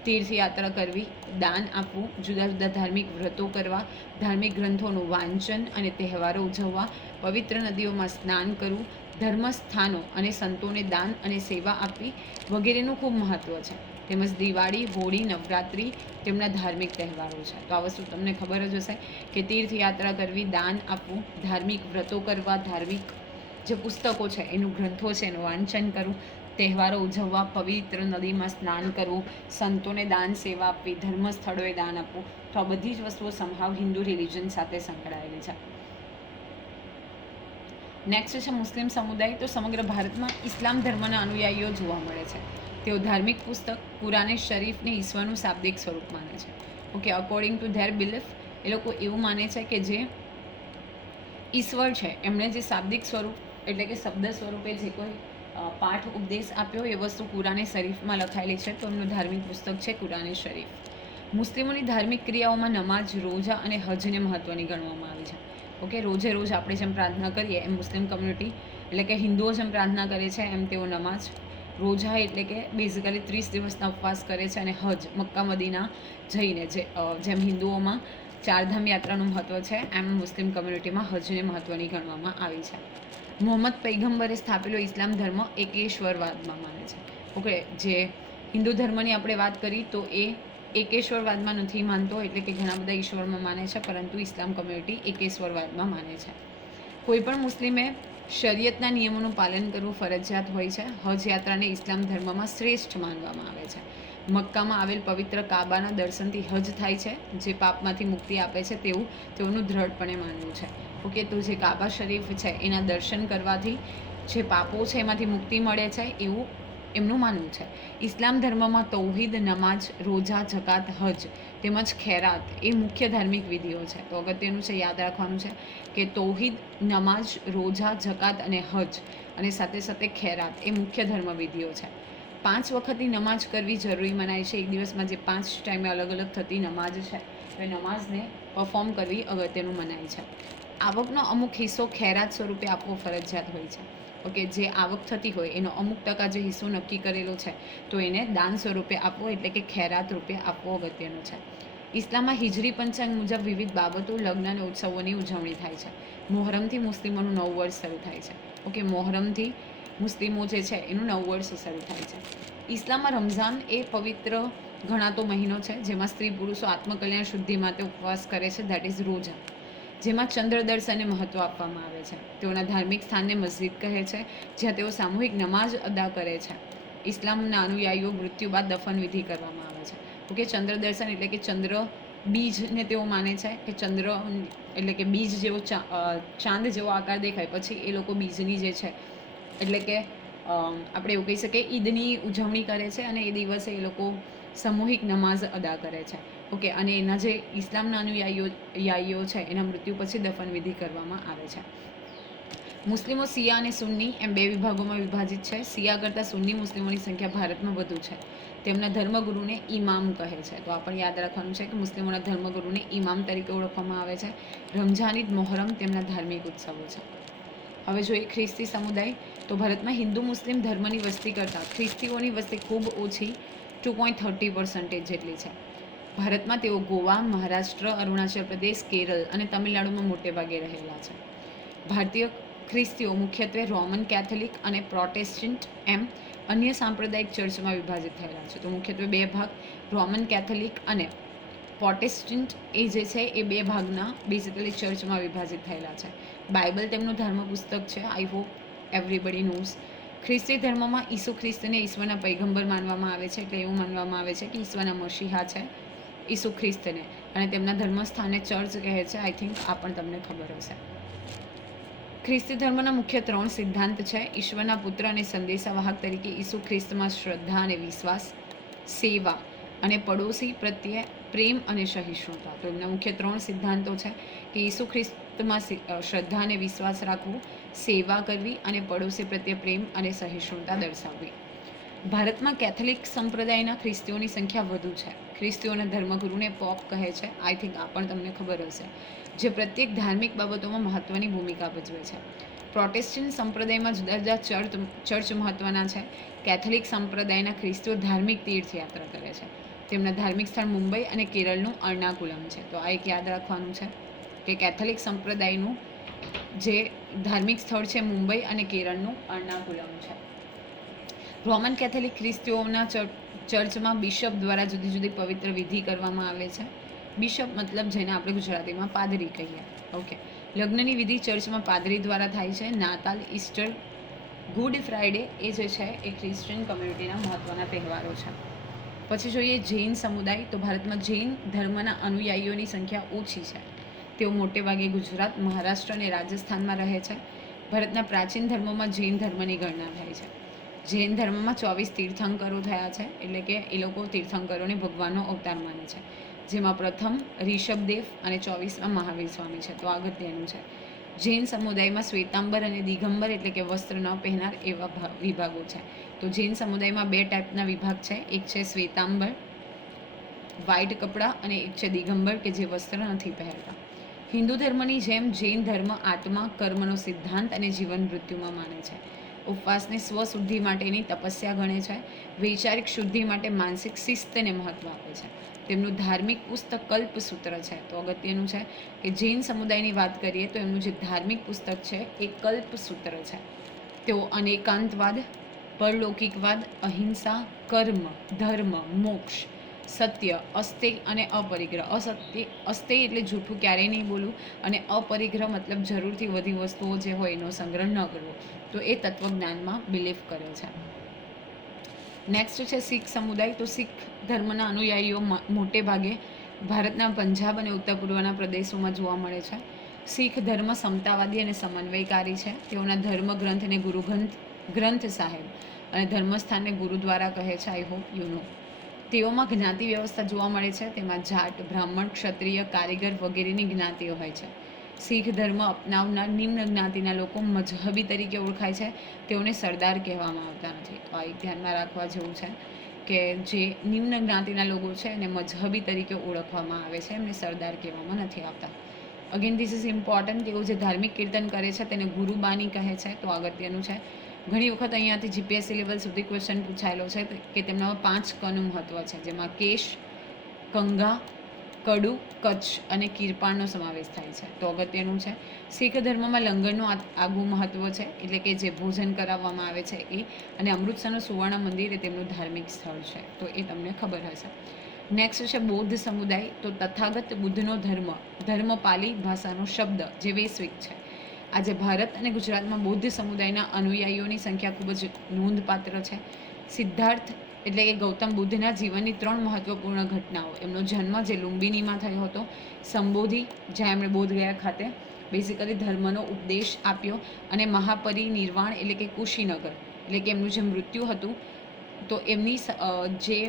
તીર્થયાત્રા કરવી, દાન આપવું, જુદા જુદા ધાર્મિક વ્રતો કરવા, ધાર્મિક ગ્રંથોનું વાંચન અને તહેવારો ઉજવવા, પવિત્ર નદીઓમાં સ્નાન કરવું, ધર્મસ્થાનો અને સંતોને દાન અને સેવા આપવી વગેરેનું ખૂબ મહત્ત્વ છે. તેમજ દિવાળી, હોળી, નવરાત્રિ તેમના ધાર્મિક તહેવારો છે. તો આ વસ્તુ તમને ખબર જ હશે કે તીર્થયાત્રા કરવી, દાન આપવું, ધાર્મિક વ્રતો કરવા, ધાર્મિક જે પુસ્તકો છે એનું ગ્રંથો છે એનું વાંચન કરવું, તહેવારો ઉજવવા, પવિત્ર નદીમાં સ્નાન કરવું, સંતોને દાન સેવા આપવી, ધર્મ સ્થળોએ દાન આપવું. તો આ બધી જ વસ્તુઓ સમહાવ હિન્દુ રિલિજન સાથે સંકળાયેલી છે. નેક્સ્ટ છે મુસ્લિમ સમુદાય. તો સમગ્ર ભારતમાં ઇસ્લામ ધર્મના અનુયાયીઓ જોવા મળે છે. તેઓ ધાર્મિક પુસ્તક કુરાને શરીફને ઈશ્વરનું શાબ્દિક સ્વરૂપ માને છે. Okay, according to their belief એ લોકો એવું માને છે કે જે ઈશ્વર છે એમણે જે શાબ્દિક સ્વરૂપ એટલે કે શબ્દ સ્વરૂપે જે કોઈ પાઠ ઉપદેશ આપ્યો એ વસ્તુ કુરાને શરીફમાં લખાયેલી છે. તો એમનું ધાર્મિક પુસ્તક છે કુરાને શરીફ. મુસ્લિમોની ધાર્મિક ક્રિયાઓમાં નમાઝ, રોજા અને હજને મહત્ત્વની ગણવામાં આવી છે. ઓકે, રોજે રોજ આપણે જેમ પ્રાર્થના કરીએ એમ મુસ્લિમ કમ્યુનિટી એટલે કે હિન્દુઓ જેમ પ્રાર્થના કરે છે એમ તેઓ નમાઝ, રોજા એટલે કે બેઝિકલી 30 દિવસના ઉપવાસ કરે છે, અને હજ મક્કા મદીના જઈને જેમ હિન્દુઓમાં ચારધામ યાત્રાનું મહત્ત્વ છે એમ મુસ્લિમ કમ્યુનિટીમાં હજને મહત્ત્વની ગણવામાં આવી છે. મોહમ્મદ પૈગંબરે સ્થાપેલો ઇસ્લામ ધર્મ એકેશ્વરવાદમાં માને છે. ઓકે, જે હિન્દુ ધર્મની આપણે વાત કરી તો એ એકેશ્વરવાદમાં નથી માનતો, એટલે કે ઘણા બધા ઈશ્વરમાં માને છે, પરંતુ ઇસ્લામ કમ્યુનિટી એકેશ્વરવાદમાં માને છે. કોઈપણ મુસ્લિમે શરિયતના નિયમોનું પાલન કરવું ફરજિયાત હોય છે. હજ યાત્રાને ઇસ્લામ ધર્મમાં શ્રેષ્ઠ માનવામાં આવે છે. મક્કામાં આવેલ પવિત્ર કાબાના દર્શનથી હજ થાય છે, જે પાપમાંથી મુક્તિ આપે છે તેવું તેઓનું દ્રઢપણે માનવું છે. ઓકે, તો જે કાબા શરીફ છે એના દર્શન કરવાથી જે પાપો છે એમાંથી મુક્તિ મળે છે એવું એમનું માનવું છે. ઇસ્લામ ધર્મમાં તૌહીદ, નમાઝ, રોજા, જકાત, હજ તેમજ ખેરાત એ મુખ્ય ધાર્મિક વિધિઓ છે. તો અગત્યનું છે, યાદ રાખવાનું છે કે તૌહીદ, નમાઝ, રોજા, જકાત અને હજ અને સાથે સાથે ખેરાત એ મુખ્ય ધર્મ વિધિઓ છે. 5 વખતની નમાઝ કરવી જરૂરી મનાય છે. એક દિવસમાં જે 5 ટાઈમે અલગ અલગ થતી નમાઝ છે તો એ નમાઝને પરફોર્મ કરવી અગત્યનું મનાય છે. આવકનો અમુક હિસ્સો ખેરાત સ્વરૂપે આપવો ફરજિયાત હોય છે. ઓકે, જે આવક થતી હોય એનો અમુક ટકા જે હિસ્સો નક્કી કરેલો છે તો એને દાન સ્વરૂપે આપવો એટલે કે ખેરાત રૂપે આપવો અગત્યનું છે. ઇસ્લામમાં હિજરી પંચાંગ મુજબ વિવિધ બાબતો, લગ્ન અને ઉત્સવોની ઉજવણી થાય છે. મોહરમથી મુસ્લિમોનું નવું વર્ષ શરૂ થાય છે. ઓકે, મોહરમથી મુસ્લિમો જે છે એનું નવું વર્ષ શરૂ થાય છે. ઇસ્લામમાં રમઝાન એ પવિત્ર ગણાતો મહિનો છે, જેમાં સ્ત્રી પુરુષો આત્મકલ્યાણ શુદ્ધિ માટે ઉપવાસ કરે છે, દેટ ઇઝ રોજા. જેમાં ચંદ્ર દર્શનને મહત્ત્વ આપવામાં આવે છે. તેઓના ધાર્મિક સ્થાનને મસ્જિદ કહે છે, જ્યાં તેઓ સામૂહિક નમાઝ અદા કરે છે. ઇસ્લામના અનુયાયીઓ મૃત્યુ બાદ દફન વિધિ કરવામાં આવે છે. ઓકે, ચંદ્ર દર્શન એટલે કે ચંદ્ર બીજને તેઓ માને છે કે ચંદ્ર એટલે કે બીજ જેવો ચાંદ જેવો આકાર દેખાય પછી એ લોકો બીજની જે છે એટલે કે આપણે એવું કહી શકીએ ઈદની ઉજવણી કરે છે, અને એ દિવસે એ લોકો સામૂહિક નમાઝ અદા કરે છે. ઓકે, અને એના જે ઇસ્લામના અનુયાયીઓ છે એના મૃત્યુ પછી દફન વિધિ કરવામાં આવે છે. મુસ્લિમો શિયા અને સુન્ની એમ 2 વિભાગોમાં વિભાજિત છે. શિયા કરતાં સુન્ની મુસ્લિમોની સંખ્યા ભારતમાં વધુ છે. તેમના ધર્મગુરુને ઇમામ કહે છે. તો આપણે યાદ રાખવાનું છે કે મુસ્લિમોના ધર્મગુરુને ઇમામ તરીકે ઓળખવામાં આવે છે. રમઝાન, ઈદ, મોહરમ તેમના ધાર્મિક ઉત્સવો છે. હવે જોઈએ ખ્રિસ્તી સમુદાય, તો ભારતમાં હિન્દુ મુસ્લિમ ધર્મની વસ્તી કરતાં ખ્રિસ્તીઓની વસ્તી ખૂબ ઓછી 2.30% જેટલી છે. ભારતમાં તેઓ ગોવા, મહારાષ્ટ્ર, અરુણાચલ પ્રદેશ, કેરળ અને તમિલનાડુમાં મોટે ભાગે રહેલા છે. ભારતીય ખ્રિસ્તીઓ મુખ્યત્વે રોમન કેથોલિક અને પ્રોટેસ્ટન્ટ એમ અન્ય સાંપ્રદાયિક ચર્ચમાં વિભાજિત થયેલા છે. તો મુખ્યત્વે 2 ભાગ, રોમન કેથોલિક અને પ્રોટેસ્ટન્ટ એ જે છે એ 2 ભાગના બેઝિકલી ચર્ચમાં વિભાજિત થયેલા છે. બાઇબલ તેમનું ધર્મ પુસ્તક છે. I hope everybody knows. ખ્રિસ્તી ધર્મમાં ઈસુ ખ્રિસ્તને ઈશ્વરના પૈગંબર માનવામાં આવે છે, એટલે એવું માનવામાં આવે છે કે ઈશ્વરના મસીહા છે ઈસુ ખ્રિસ્તને, અને તેમના ધર્મસ્થાને ચર્ચ કહે છે. આઈ થિંક આ પણ તમને ખબર હશે. ખ્રિસ્તી ધર્મના મુખ્ય 3 સિદ્ધાંત છે: ઈશ્વરના પુત્ર અને સંદેશાવાહક તરીકે ઈસુ ખ્રિસ્તમાં શ્રદ્ધા અને વિશ્વાસ, સેવા અને પડોશી પ્રત્યે પ્રેમ અને સહિષ્ણુતા. તો એમના મુખ્ય 3 સિદ્ધાંતો છે કે ઈસુ ખ્રિસ્તમાં શ્રદ્ધા અને વિશ્વાસ રાખવું, સેવા કરવી અને પડોશી પ્રત્યે પ્રેમ અને સહિષ્ણુતા દર્શાવવી. ભારતમાં કેથોલિક સંપ્રદાયના ખ્રિસ્તીઓની સંખ્યા વધુ છે. ખ્રિસ્તીઓના ધર્મગુરુને પોપ કહે છે. આઈ થિંક આ પણ તમને ખબર હશે, જે પ્રત્યેક ધાર્મિક બાબતોમાં મહત્ત્વની ભૂમિકા ભજવે છે. પ્રોટેસ્ટન્ટ સંપ્રદાયમાં જુદા જુદા ચર્ચ મહત્ત્વના છે. કેથોલિક સંપ્રદાયના ખ્રિસ્તીઓ ધાર્મિક તીર્થયાત્રા કરે છે. તેમના ધાર્મિક સ્થળ મુંબઈ અને કેરળનું અર્નાકુલમ છે. તો આ એક યાદ રાખવાનું છે કે કેથોલિક સંપ્રદાયનું જે ધાર્મિક સ્થળ છે મુંબઈ અને કેરળનું અર્નાકુલમ છે. રોમન કેથોલિક ખ્રિસ્તીઓના ચર્ચમાં બિશપ દ્વારા જુદી જુદી પવિત્ર વિધિ કરવામાં આવે છે. બિશપ મતલબ જેને આપણે ગુજરાતીમાં પાદરી કહીએ. ઓકે, લગ્નની વિધિ ચર્ચમાં પાદરી દ્વારા થાય છે. નાતાલ, ઈસ્ટર, ગુડ ફ્રાઈડે એ જે છે એ ક્રિશ્ચિયન કમ્યુનિટીના મહત્ત્વના તહેવારો છે. પછી જોઈએ જૈન સમુદાય, તો ભારતમાં જૈન ધર્મના અનુયાયીઓની સંખ્યા ઓછી છે. તેઓ મોટે ભાગે ગુજરાત, મહારાષ્ટ્ર અને રાજસ્થાનમાં રહે છે. ભારતના પ્રાચીન ધર્મોમાં જૈન ધર્મની ગણના થાય છે. જૈન ધર્મમાં 24 તીર્થંકરો થયા છે, એટલે કે એ લોકો તીર્થંકરોને ભગવાનનો અવતાર માને છે, જેમાં પ્રથમ ઋષભદેવ અને 24મા મહાવીર સ્વામી છે. તો અગત્યનું છે. જૈન સમુદાયમાં શ્વેતાંબર અને દિગંબર એટલે કે વસ્ત્ર ન પહેરનાર એવા વિભાગો છે. તો જૈન સમુદાયમાં 2 ટાઈપના વિભાગ છે. એક છે શ્વેતાંબર વ્હાઇટ કપડાં, અને એક છે દિગંબર કે જે વસ્ત્ર નથી પહેરતા. હિન્દુ ધર્મની જેમ જૈન ધર્મ આત્મા, કર્મનો સિદ્ધાંત અને જીવન મૃત્યુમાં માને છે. ઉપવાસને સ્વશુદ્ધિ માટેની તપસ્યા ગણે છે. વૈચારિક શુદ્ધિ માટે માનસિક શિસ્તને મહત્વ આપે છે. તેમનું ધાર્મિક પુસ્તક કલ્પસૂત્ર છે. તો અગત્યનું છે કે જૈન સમુદાયની વાત કરીએ તો એમનું જે ધાર્મિક પુસ્તક છે એ કલ્પસૂત્ર છે. તેઓ અનેકાંતવાદ, પરલૌકિકવાદ, અહિંસા, કર્મ, ધર્મ, મોક્ષ, સત્ય, અસ્તેય અને અપરિગ્રહ. અસ્તેય એટલે જૂઠું ક્યારેય નહીં બોલવું, અને અપરિગ્રહ મતલબ જરૂરથી વધી વસ્તુઓ જે હોય એનો સંગ્રહ ન કરવો. તો એ તત્વજ્ઞાનમાં બિલીફ કરે છે. નેક્સ્ટ છે શીખ સમુદાય. તો શીખ ધર્મના અનુયાયીઓ મોટે ભાગે ભારતના પંજાબ અને ઉત્તર પૂર્વના પ્રદેશોમાં જોવા મળે છે. શીખ ધર્મ સમતાવાદી અને સમન્વયકારી છે. તેઓના ધર્મ ગ્રંથને ગુરુ ગ્રંથ સાહેબ અને ધર્મસ્થાનને ગુરુદ્વારા કહે છે. I hope you know. તેઓમાં જ્ઞાતિ વ્યવસ્થા જોવા મળે છે. તેમાં જાટ, બ્રાહ્મણ, ક્ષત્રિય, કારીગર વગેરેની જ્ઞાતિઓ હોય છે. શીખ ધર્મ અપનાવનાર નિમ્ન જ્ઞાતિના લોકો મજહબી તરીકે ઓળખાય છે. તેઓને સરદાર કહેવામાં આવતા નથી. તો આ એક ધ્યાનમાં રાખવા જેવું છે કે જે નિમ્ન જ્ઞાતિના લોકો છે એને મજહબી તરીકે ઓળખવામાં આવે છે, એમને સરદાર કહેવામાં નથી આવતા. Again this is important. તેઓ જે ધાર્મિક કીર્તન કરે છે તેને ગુરુબાની કહે છે. તો અગત્યનું છે. ઘણી વખત અહીંયાથી જીપીએસસી લેવલ સુધી ક્વેશ્ચન પૂછાયેલો છે કે તેમનામાં 5 કનું મહત્વ છે, જેમાં કેશ, કંગા, કડુ, કચ્છ અને કિરપાણનો સમાવેશ થાય છે. તો અગત્યનું છે. શીખ ધર્મમાં લંગરનું આગવું મહત્વ છે, એટલે કે જે ભોજન કરાવવામાં આવે છે એ, અને અમૃતસરનું સુવર્ણ મંદિર એ તેમનું ધાર્મિક સ્થળ છે. તો એ તમને ખબર હશે. નેક્સ્ટ છે બૌદ્ધ સમુદાય. તો તથાગત બુદ્ધનો ધર્મ પાલી ભાષાનો શબ્દ જે વૈશ્વિક છે. આજે ભારત અને ગુજરાતમાં બૌદ્ધ સમુદાયના અનુયાયીઓની સંખ્યા ખૂબ જ નોંધપાત્ર છે. સિદ્ધાર્થ એટલે કે ગૌતમ બુદ્ધના જીવનની 3 મહત્વપૂર્ણ ઘટનાઓ. એમનો જન્મ જે લુંબિનીમાં થયો હતો, સંબોધિ જ્યાં એમણે બોધગયા ખાતે બેઝિકલી ધર્મનો ઉપદેશ આપ્યો, અને મહાપરિનિર્વાણ એટલે કે કુશીનગર એટલે કે એમનું જે મૃત્યુ હતું, તો એમની જે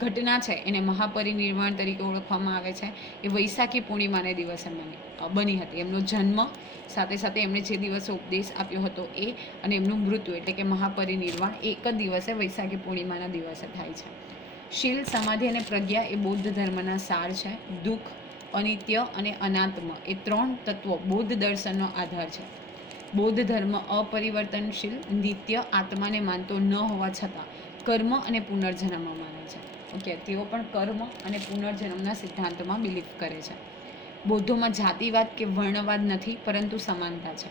ઘટના છે એને મહાપરિનિર્વાણ તરીકે ઓળખવામાં આવે છે. એ વૈશાખી પૂર્ણિમાને દિવસે બની હતી. એમનો જન્મ સાથે સાથે એમણે જે દિવસે ઉપદેશ આપ્યો હતો એ, અને એમનું મૃત્યુ એટલે કે મહાપરિનિર્વાણ એક જ દિવસે વૈશાખી પૂર્ણિમાના દિવસે થાય છે. શીલ, સમાધિ અને પ્રજ્ઞા એ બૌદ્ધ ધર્મના સાર છે. દુઃખ, અનિત્ય અને અનાત્મ એ 3 તત્વો બૌદ્ધ દર્શનનો આધાર છે. બૌદ્ધ ધર્મ અપરિવર્તનશીલ, નિત્ય આત્માને માનતો ન હોવા છતાં કર્મ અને પુનર્જન્મમાં માને છે. ઓકે, તેઓ પણ કર્મ અને પુનર્જન્મના સિદ્ધાંતમાં બિલીફ કરે છે. બૌદ્ધોમાં જાતિવાદ કે વર્ણવાદ નથી, પરંતુ સમાનતા છે.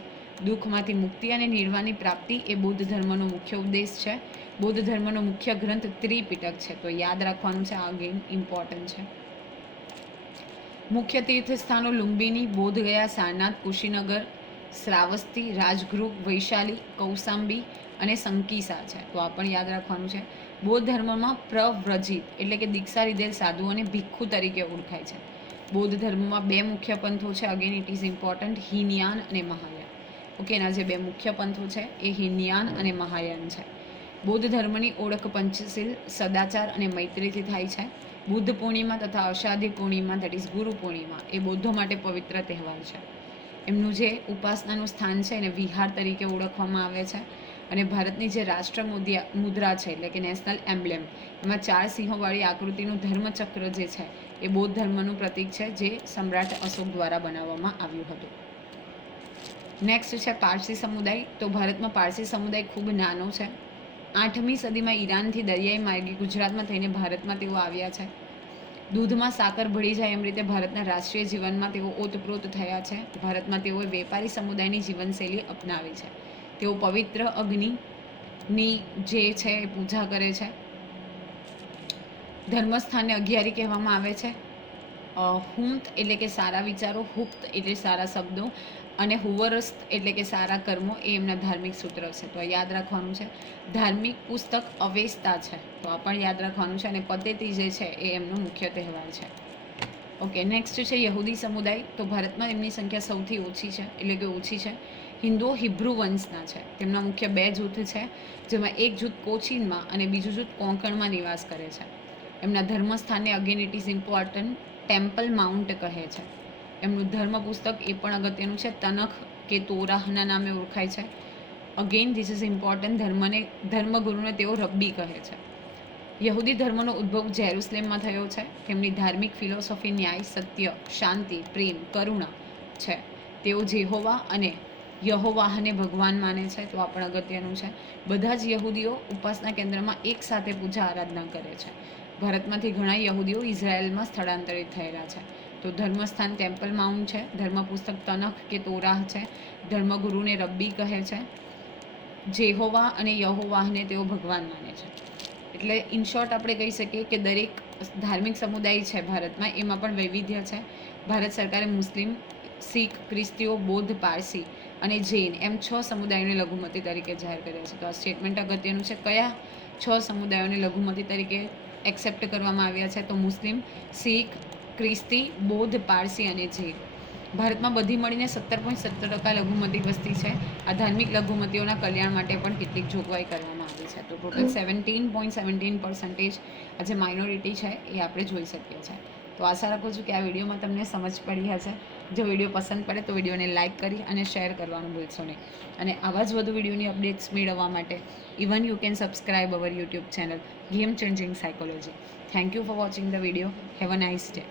દુઃખમાંથી મુક્તિ અને નિર્વાણની પ્રાપ્તિ એ બૌદ્ધ ધર્મનો મુખ્ય ઉદ્દેશ છે. બૌદ્ધ ધર્મનો મુખ્ય ગ્રંથ ત્રિપિટક છે. તો યાદ રાખવાનું છે, આ ગેમ ઇમ્પોર્ટન્ટ છે. મુખ્ય તીર્થસ્થાનો લુંબિની, બોધગયા, સારનાથ, કુશીનગર, શ્રાવસ્તી, રાજગૃહ, વૈશાલી, કૌશાંબી અને સંકીસા છે. તો આ પણ યાદ રાખવાનું છે. બૌદ્ધ ધર્મમાં પ્રવ્રજિત એટલે કે દીક્ષા લીધેલ સાધુઓને ભિક્ષુ તરીકે ઓળખાય છે. બૌદ્ધ ધર્મમાં 2 મુખ્ય પંથો છે. Again it is important, Hinayana અને મહાયાન. ઓકે, એના જે 2 મુખ્ય પંથો છે એ હિનયાન અને મહાયાન છે. બૌદ્ધ ધર્મની ઓળખ પંચશીલ, સદાચાર અને મૈત્રીથી થાય છે. બુદ્ધ પૂર્ણિમા તથા અષાઢી પૂર્ણિમા દેટ ઇઝ ગુરુ પૂર્ણિમા એ બૌદ્ધો માટે પવિત્ર તહેવાર છે. એમનું જે ઉપાસનાનું સ્થાન છે એને વિહાર તરીકે ઓળખવામાં આવે છે. અને ભારતની જે રાષ્ટ્ર મુદ્રા છે એટલે કે નેશનલ એમ્બ્લેમ, એમાં 4 સિંહોવાળી આકૃતિનું ધર્મચક્ર જે છે એ બૌદ્ધ ધર્મનું પ્રતીક છે, જે સમ્રાટ અશોક દ્વારા બનાવવામાં આવ્યું હતું. નેક્સ્ટ છે પારસી સમુદાય. તો ભારતમાં પારસી સમુદાય ખૂબ નાનો છે. 8મી સદીમાં ઈરાનથી દરિયાઈ માર્ગે ગુજરાતમાં થઈને ભારતમાં તેઓ આવ્યા છે. દૂધમાં સાકર ભળી જાય એમ રીતે ભારતના રાષ્ટ્રીય જીવનમાં તેઓ ઓતપ્રોત થયા છે. ભારતમાં તેઓએ વેપારી સમુદાયની જીવનશૈલી અપનાવી છે. તેઓ પવિત્ર અગ્નિની જે છે એ પૂજા કરે છે. ધર્મસ્થાનને 11 કહેવામાં આવે છે. હુંત એટલે કે સારા વિચારો, હુક્ત એટલે સારા શબ્દો, અને હુવરસ્ત એટલે કે સારા કર્મો એ એમના ધાર્મિક સૂત્ર છે. તો યાદ રાખવાનું છે. ધાર્મિક પુસ્તક અવેસ્તા છે, તો આ પણ યાદ રાખવાનું છે. અને પતેતી જે છે એ એમનો મુખ્ય તહેવાર છે. ઓકે, નેક્સ્ટ છે યહૂદી સમુદાય. તો ભારતમાં એમની સંખ્યા સૌથી ઓછી છે, એટલે કે ઓછી છે. હિન્દુઓ હિબ્રુ વંશના છે. તેમના મુખ્ય 2 જૂથ છે, જેમાં એક જૂથ કોચીનમાં અને બીજું જૂથ કોંકણમાં નિવાસ કરે છે. એમના ધર્મસ્થાનને again it is important temple mount કહે છે. એમનું ધર્મ પુસ્તક એ પણ અગત્યનું છે, તનખ કે તોરાહના નામે ઓળખાય છે. Again this is important. ધર્મગુરુને તેઓ રબ્બી કહે છે. યહૂદી ધર્મનો ઉદ્ભવ જેરુસલેમમાં થયો છે. તેમની ધાર્મિક ફિલોસોફી ન્યાય, સત્ય, શાંતિ, પ્રેમ, કરુણા છે. તેઓ જેહોવા અને યહોવાહને ભગવાન માને છે, તો આ પણ અગત્યનું છે. બધા જ યહૂદીઓ ઉપાસના કેન્દ્રમાં એક સાથે પૂજા આરાધના કરે છે. ભારતમાંથી ઘણા યહૂદીઓ ઇઝરાયલમાં સ્થળાંતરિત થયેલા છે. તો ધર્મસ્થાન ટેમ્પલ માઉન્ટ છે. ધર્મપુસ્તક તનખ કે તોરાહ છે. ધર્મગુરુને રબ્બી કહે છે. જેહોવા અને યહોવાહને તેઓ ભગવાન માને છે. એટલે ઇન શોર્ટ આપણે કહી શકીએ કે દરેક ધાર્મિક સમુદાય છે ભારતમાં, એમાં પણ વૈવિધ્ય છે. ભારત સરકારે મુસ્લિમ, શીખ, ખ્રિસ્તીઓ, બૌદ્ધ, પારસી અને જૈન એમ 6 સમુદાયોને લઘુમતી તરીકે જાહેર કર્યા છે. તો આ સ્ટેટમેન્ટ અગત્યનું છે. કયા 6 સમુદાયોને લઘુમતી તરીકે એક્સેપ્ટ કરવામાં આવ્યા છે? તો મુસ્લિમ, શીખ, ખ્રિસ્તી, બૌદ્ધ, પારસી અને જૈન. ભારતમાં બધી મળીને 17.17% લઘુમતી વસ્તી છે. આ ધાર્મિક લઘુમતીઓના કલ્યાણ માટે પણ કેટલીક જોગવાઈ કરવામાં આવી છે. તો ટોટલ 17.17% આ જે માઇનોરિટી છે એ આપણે જોઈ શકીએ છીએ. તો આશા રાખું છું કે આ વિડીયોમાં તમને સમજ પડી હશે. જો વિડીયો પસંદ પડે તો વિડીયોને લાઇક કરી અને શેર કરવાનું ભૂલશો નહીં. અને આવા જ વધુ વિડીયોની અપડેટ્સ મેળવવા માટે even you can subscribe our YouTube channel game changing psychology. Thank you for watching the video. Have a nice day.